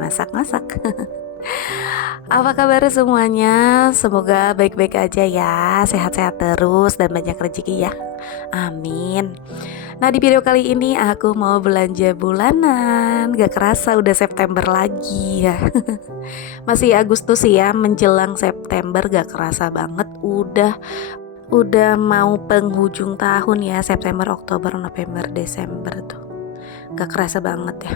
masak-masak. Apa kabar semuanya? Semoga baik-baik aja ya, sehat-sehat terus dan banyak rezeki ya. Amin. Nah, di video kali ini aku mau belanja bulanan. Gak kerasa udah September lagi ya. Masih Agustus ya, menjelang September, gak kerasa banget udah mau penghujung tahun ya. September, Oktober, November, Desember tuh. Gak kerasa banget ya.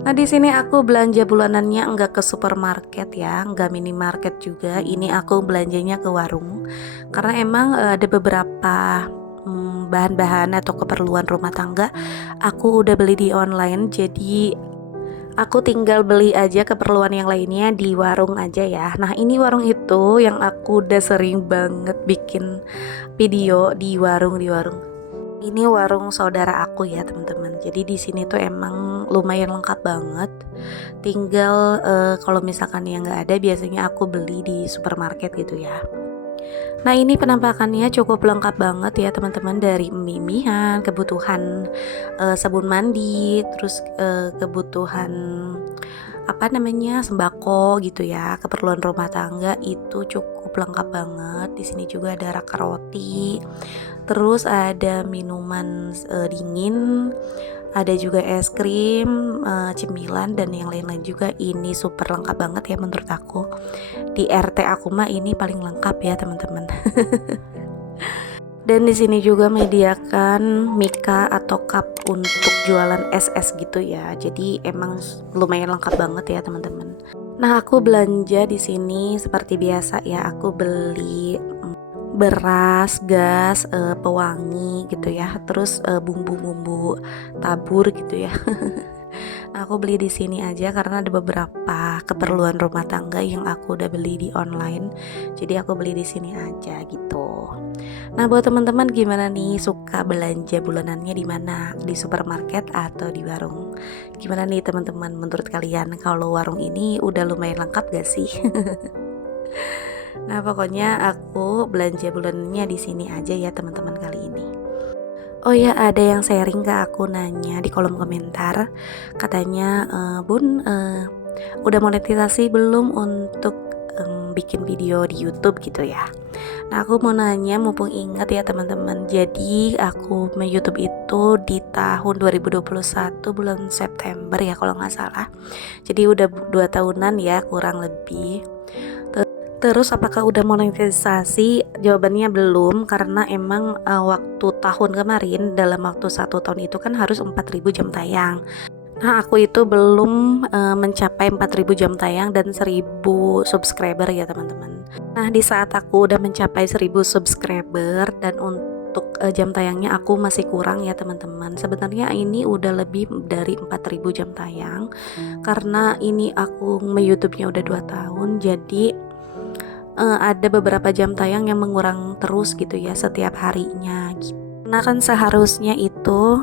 Nah, di sini aku belanja bulanannya enggak ke supermarket ya, enggak minimarket juga. Ini aku belanjanya ke warung. Karena emang ada beberapa bahan-bahan atau keperluan rumah tangga aku udah beli di online, jadi aku tinggal beli aja keperluan yang lainnya di warung aja ya. Nah, ini warung itu yang aku udah sering banget bikin video di warung. Ini warung saudara aku ya teman-teman. Jadi di sini tuh emang lumayan lengkap banget. Tinggal kalau misalkan yang nggak ada, biasanya aku beli di supermarket gitu ya. Nah, ini penampakannya cukup lengkap banget ya teman-teman, dari mie-mihan, kebutuhan sabun mandi, terus kebutuhan sembako gitu ya, keperluan rumah tangga itu cukup lengkap banget. Di sini juga ada rak roti, terus ada minuman dingin, ada juga es krim, cemilan dan yang lain-lain juga. Ini super lengkap banget ya menurut aku. Di RT aku mah ini paling lengkap ya teman-teman. Dan di sini juga menyediakan mika atau cup untuk jualan es gitu ya. Jadi emang lumayan lengkap banget ya teman-teman. Nah, aku belanja di sini seperti biasa ya. Aku beli beras, gas, pewangi gitu ya. Terus bumbu-bumbu tabur gitu ya. Nah, aku beli di sini aja karena ada beberapa keperluan rumah tangga yang aku udah beli di online. Jadi aku beli di sini aja gitu. Nah, buat teman-teman gimana nih, suka belanja bulanannya di mana? Di supermarket atau di warung? Gimana nih teman-teman, menurut kalian kalau warung ini udah lumayan lengkap gak sih? Nah, pokoknya aku belanja bulanannya di sini aja ya teman-teman kali ini. Oh ya, ada yang sharing ke aku, nanya di kolom komentar, katanya Bun, udah monetisasi belum untuk bikin video di YouTube gitu ya. Nah, aku mau nanya, mumpung ingat ya teman-teman. Jadi aku main YouTube itu di tahun 2021 bulan September ya kalau nggak salah. Jadi udah 2 tahunan ya kurang lebih. Terus apakah udah monetisasi? Jawabannya belum, karena emang waktu tahun kemarin, dalam waktu 1 tahun itu kan harus 4.000 jam tayang. Nah, aku itu belum mencapai 4.000 jam tayang dan 1.000 subscriber ya teman-teman. Nah, di saat aku udah mencapai 1.000 subscriber dan untuk jam tayangnya aku masih kurang ya teman-teman. Sebenarnya ini udah lebih dari 4.000 jam tayang, karena ini aku YouTube-nya udah 2 tahun, jadi ada beberapa jam tayang yang mengurang terus gitu ya setiap harinya gitu. Nah, kan seharusnya itu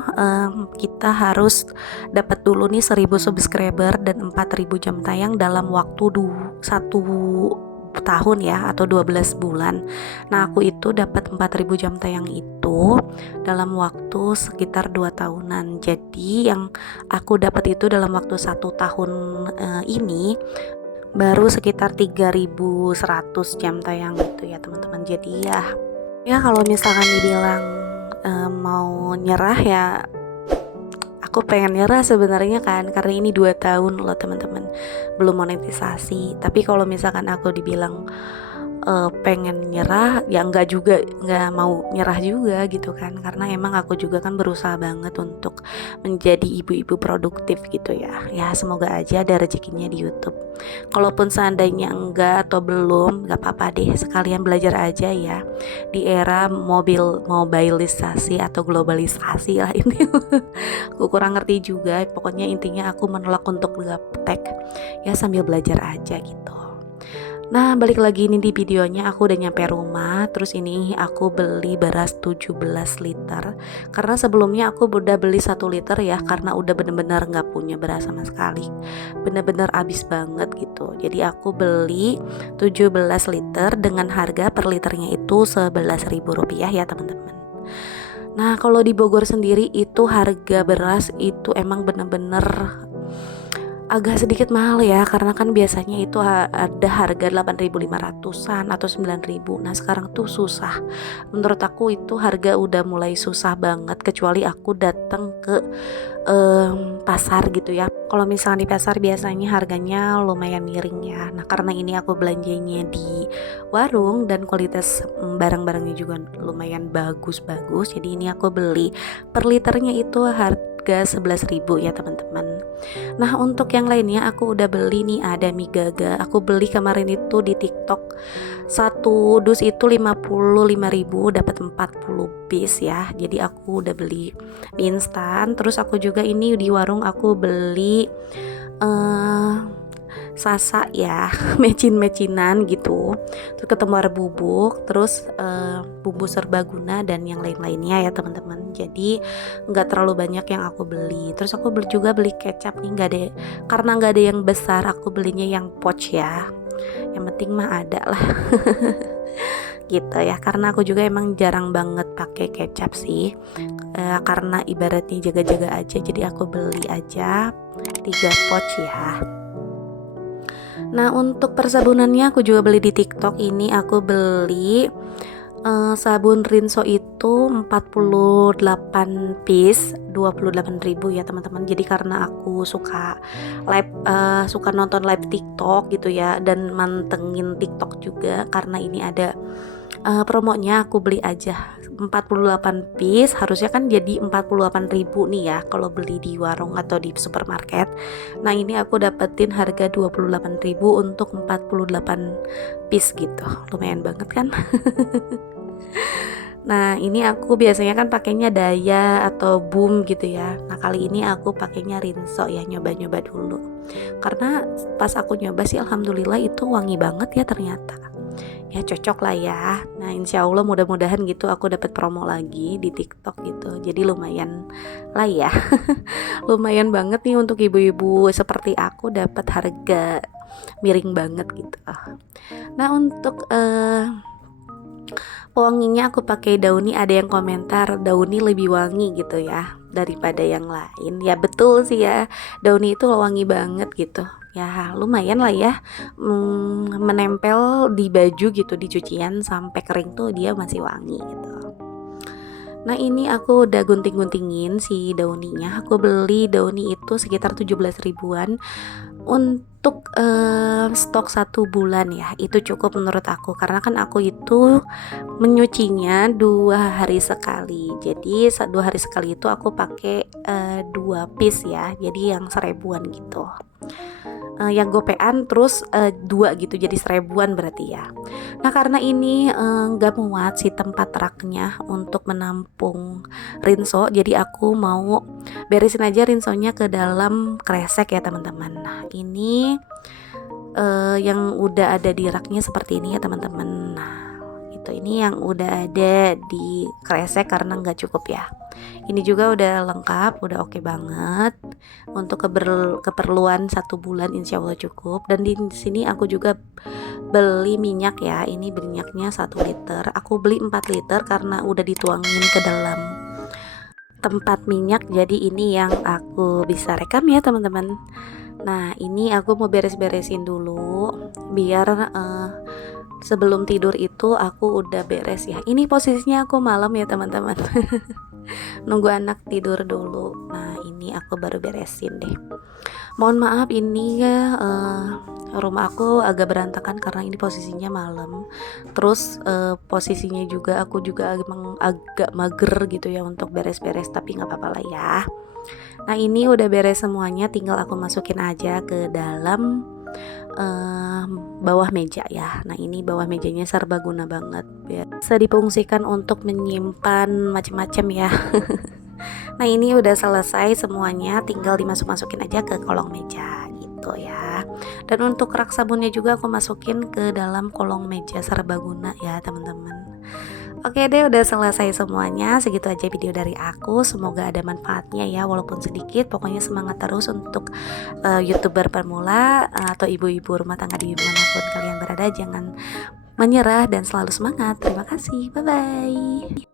kita harus dapat dulu nih 1.000 subscriber dan 4.000 jam tayang dalam waktu 1 tahun ya, atau 12 bulan. Nah, aku itu dapat 4.000 jam tayang itu dalam waktu sekitar 2 tahunan. Jadi yang aku dapat itu dalam waktu 1 tahun ini baru sekitar 3.100 jam tayang gitu ya teman-teman. Jadi ya kalau misalkan dibilang mau nyerah ya, aku pengen nyerah sebenarnya kan, karena ini 2 tahun loh teman-teman belum monetisasi. Tapi kalau misalkan aku dibilang pengen nyerah ya nggak mau nyerah juga gitu kan, karena emang aku juga kan berusaha banget untuk menjadi ibu-ibu produktif gitu ya. Ya semoga aja ada rezekinya di YouTube. Kalaupun seandainya enggak atau belum, nggak apa-apa deh, sekalian belajar aja ya di era mobilisasi atau globalisasi lah ini. Aku kurang ngerti juga, pokoknya intinya aku menolak untuk gaptek ya, sambil belajar aja gitu. Nah, balik lagi nih di videonya, aku udah nyampe rumah. Terus ini aku beli beras 17 liter, karena sebelumnya aku udah beli 1 liter ya, karena udah bener-bener gak punya beras sama sekali, bener-bener habis banget gitu. Jadi aku beli 17 liter dengan harga per liternya itu Rp11.000 ya teman-teman. Nah, kalau di Bogor sendiri itu harga beras itu emang bener-bener agak sedikit mahal ya, karena kan biasanya itu ada harga 8.500-an atau 9.000. Nah sekarang tuh susah, menurut aku itu harga udah mulai susah banget, kecuali aku datang ke pasar gitu ya. Kalau misalnya di pasar biasanya harganya lumayan miring ya. Nah karena ini aku belanjanya di warung dan kualitas barang-barangnya juga lumayan bagus-bagus, jadi ini aku beli per liternya itu harga 11.000 ya teman-teman. Nah untuk yang lainnya aku udah beli nih, ada mie gaga. Aku beli kemarin itu di TikTok. Satu dus itu 55.000 dapat 40 piece ya. Jadi aku udah beli mie instan. Terus aku juga ini di warung aku beli sasa ya, mecin-mecinan gitu. Terus ketemu ada bubuk, terus bumbu serbaguna dan yang lain-lainnya ya teman-teman. Jadi nggak terlalu banyak yang aku beli. Terus aku juga beli kecap nih, nggak ada, karena nggak ada yang besar, aku belinya yang pouch ya. Yang penting mah ada lah. Gitu ya, karena aku juga emang jarang banget pakai kecap sih, karena ibaratnya jaga-jaga aja, jadi aku beli aja 3 pouch ya. Nah untuk persabunannya aku juga beli di TikTok. Ini aku beli sabun Rinso itu 48 piece 28.000 ya teman-teman. Jadi karena aku suka suka nonton live TikTok gitu ya, dan mantengin TikTok juga, karena ini ada promonya, aku beli aja 48 piece, harusnya kan jadi 48.000 nih ya kalau beli di warung atau di supermarket. Nah ini aku dapetin harga 28.000 untuk 48 piece gitu, lumayan banget kan. Nah ini aku biasanya kan pakainya Daya atau Boom gitu ya. Nah kali ini aku pakainya Rinso ya, nyoba-nyoba dulu. Karena pas aku nyoba sih alhamdulillah itu wangi banget ya ternyata. Ya cocok lah ya. Nah insya Allah mudah-mudahan gitu aku dapat promo lagi di TikTok gitu. Jadi lumayan lah ya. Lumayan banget nih untuk ibu-ibu seperti aku dapat harga miring banget gitu. Nah untuk wanginya aku pakai Downy. Ada yang komentar Downy lebih wangi gitu ya daripada yang lain. Ya betul sih ya, Downy itu wangi banget gitu. Ya lumayan lah ya, menempel di baju gitu, di cucian sampai kering tuh dia masih wangi gitu. Nah ini aku udah gunting-guntingin si Downy-nya. Aku beli Downy itu sekitar 17 ribuan untuk stok 1 bulan ya. Itu cukup menurut aku, karena kan aku itu menyucinya 2 hari sekali. Jadi 2 hari sekali itu aku pakai 2 piece ya, jadi yang 1.000-an gitu. Yang gopean terus 2 gitu, jadi 1.000-an berarti ya. Nah karena ini nggak muat si tempat raknya untuk menampung Rinso, jadi aku mau beresin aja Rinsonya ke dalam kresek ya teman-teman. Nah ini yang udah ada di raknya seperti ini ya teman-teman. Nah itu, ini yang udah ada di kresek karena nggak cukup ya. Ini juga udah lengkap, udah oke banget untuk keperluan 1 bulan, insya Allah cukup. Dan di sini aku juga beli minyak ya. Ini minyaknya 1 liter. Aku beli 4 liter karena udah dituangin ke dalam tempat minyak. Jadi ini yang aku bisa rekam ya teman-teman. Nah ini aku mau beres-beresin dulu biar sebelum tidur itu aku udah beres ya. Ini posisinya aku malam ya teman-teman. Nunggu anak tidur dulu. Nah ini aku baru beresin deh. Mohon maaf ini ya, rumah aku agak berantakan karena ini posisinya malam. Terus posisinya juga aku juga emang agak mager gitu ya untuk beres-beres, tapi nggak apa-apa lah ya. Nah ini udah beres semuanya, tinggal aku masukin aja ke dalam bawah meja ya. Nah ini bawah mejanya serbaguna banget, bisa difungsikan untuk menyimpan macam-macam ya. Nah ini udah selesai semuanya, tinggal dimasuk-masukin aja ke kolong meja gitu ya. Dan untuk rak sabunnya juga aku masukin ke dalam kolong meja serbaguna ya teman-teman. Oke deh, udah selesai semuanya. Segitu aja video dari aku. Semoga ada manfaatnya ya, walaupun sedikit. Pokoknya semangat terus untuk YouTuber pemula atau ibu-ibu rumah tangga dimanapun kalian berada. Jangan menyerah dan selalu semangat. Terima kasih. Bye-bye.